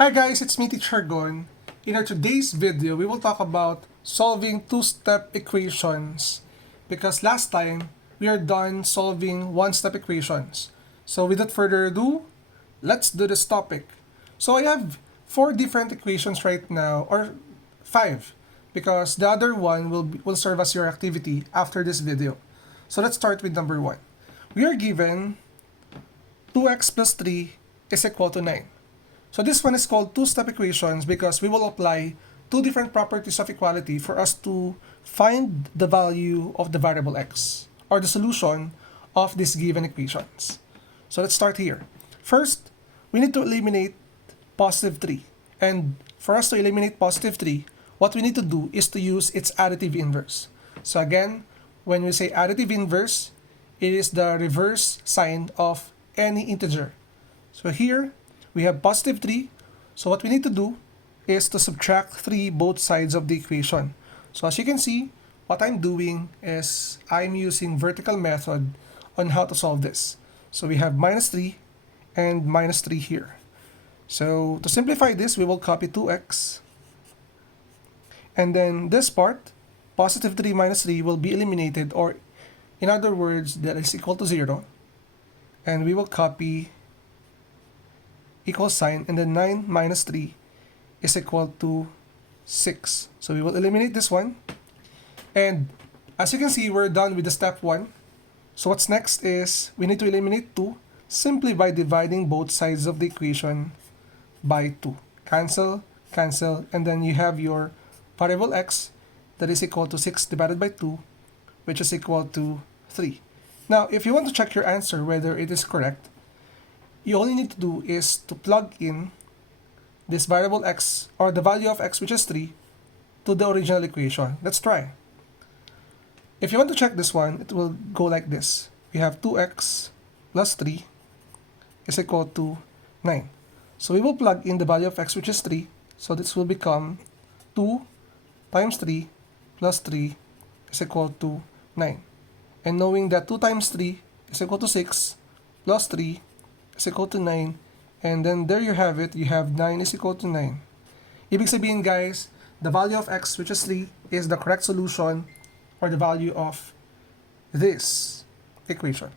Hi guys, it's me Teacher Gon. In our today's video, we will talk about solving two-step equations because last time we are done solving one-step equations. So without further ado, let's do this topic. So I have four different equations right now, or five, because the other one will serve as your activity after this video. So let's start with number one. We are given 2x plus 3 is equal to 9. So this one is called two-step equations because we will apply two different properties of equality for us to find the value of the variable x, or the solution of these given equations. So let's start here. First, we need to eliminate positive 3. And for us to eliminate positive 3, what we need to do is to use its additive inverse. So again, when we say additive inverse, it is the reverse sign of any integer. So here, we have positive 3. So what we need to do is to subtract 3 both sides of the equation. So as you can see, what I'm doing is I'm using vertical method on how to solve this. So we have minus 3 and minus 3 here. So to simplify this, we will copy 2x. And then this part, positive 3 minus 3 will be eliminated, or in other words, that is equal to 0. And we will copy equal sign, and then 9 minus 3 is equal to 6. So we will eliminate this one. And as you can see, we're done with the step 1. So what's next is we need to eliminate 2 simply by dividing both sides of the equation by 2. Cancel, cancel, and then you have your variable x that is equal to 6 divided by 2, which is equal to 3. Now, if you want to check your answer whether it is correct, you only need to do is to plug in this variable x, or the value of x, which is 3, to the original equation. Let's try. If you want to check this one, it will go like this. We have 2x plus 3 is equal to 9. So we will plug in the value of x, which is 3. So this will become 2 times 3 plus 3 is equal to 9. And knowing that 2 times 3 is equal to 6 plus 3 is equal to 9, and then there you have it, you have 9 is equal to 9. Ibig sabihin guys, the value of x, which is 3, is the correct solution, or the value of this equation.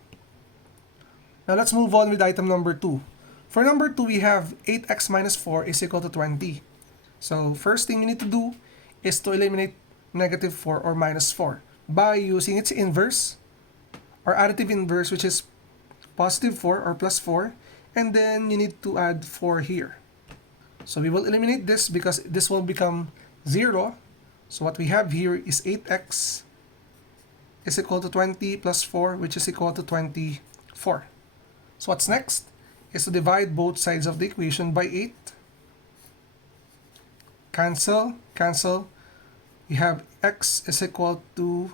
Now let's move on with item number 2. For number 2, we have 8x minus 4 is equal to 20. So first thing you need to do is to eliminate negative 4 or minus 4 by using its inverse, or additive inverse, which is positive 4 or plus 4, and then you need to add 4 here. So we will eliminate this because this will become 0. So what we have here is 8x is equal to 20 plus 4, which is equal to 24. So what's next is to divide both sides of the equation by 8. Cancel, cancel. We have x is equal to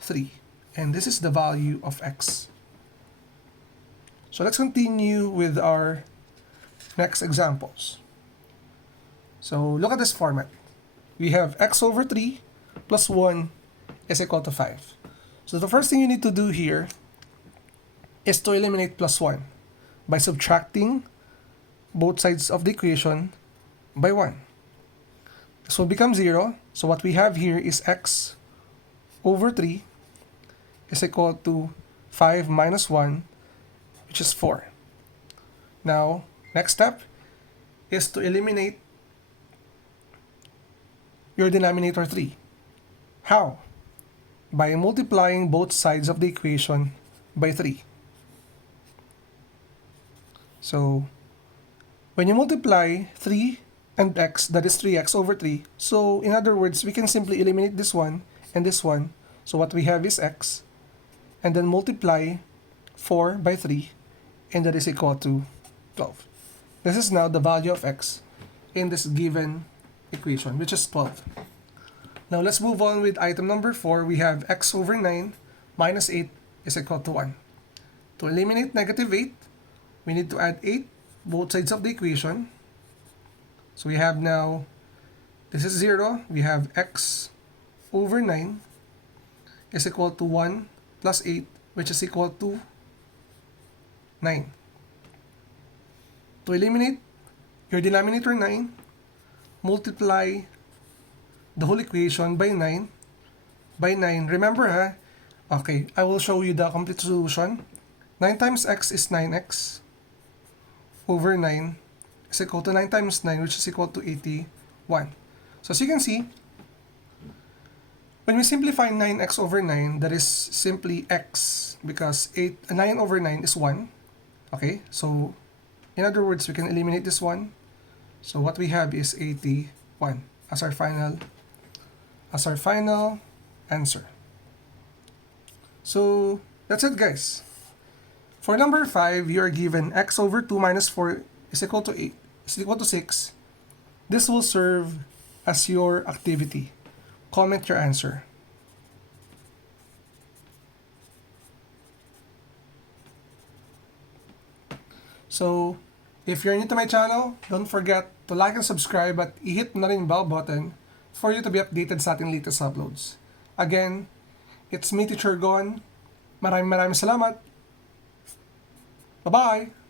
3. And this is the value of x. So let's continue with our next examples. So look at this format. We have x over 3 plus 1 is equal to 5. So the first thing you need to do here is to eliminate plus 1 by subtracting both sides of the equation by 1. This will become 0. So what we have here is x over 3 is equal to 5 minus 1, which is 4. Now, next step is to eliminate your denominator 3. How? By multiplying both sides of the equation by 3. So, when you multiply 3 and x, that is 3x over 3. So, in other words, we can simply eliminate this one and this one. So, what we have is x, and then multiply 4 by 3, and that is equal to 12. This is now the value of x in this given equation, which is 12. Now let's move on with item number 4. We have x over 9 minus 8 is equal to 1. To eliminate negative 8, we need to add 8 both sides of the equation. So we have now, this is 0. We have x over 9 is equal to 1 plus 8, which is equal to 9. To eliminate your denominator 9, multiply the whole equation by 9. Remember ha, okay, I will show you the complete solution. 9 times x is 9x over 9 is equal to 9 times 9, which is equal to 81. So as you can see, when we simplify 9x over 9, that is simply x, because 9 over 9 is 1. Okay, so in other words, we can eliminate this one. So what we have is 81 as our final answer. So that's it, guys. For number 5, you are given x over 2 minus 4 is equal to 8 is equal to 6. This will serve as your activity. Comment your answer. So, if you're new to my channel, don't forget to like and subscribe at i-hit na rin yung bell button for you to be updated sa ating latest uploads. Again, it's me, Teacher Gon. Maraming salamat. Bye-bye!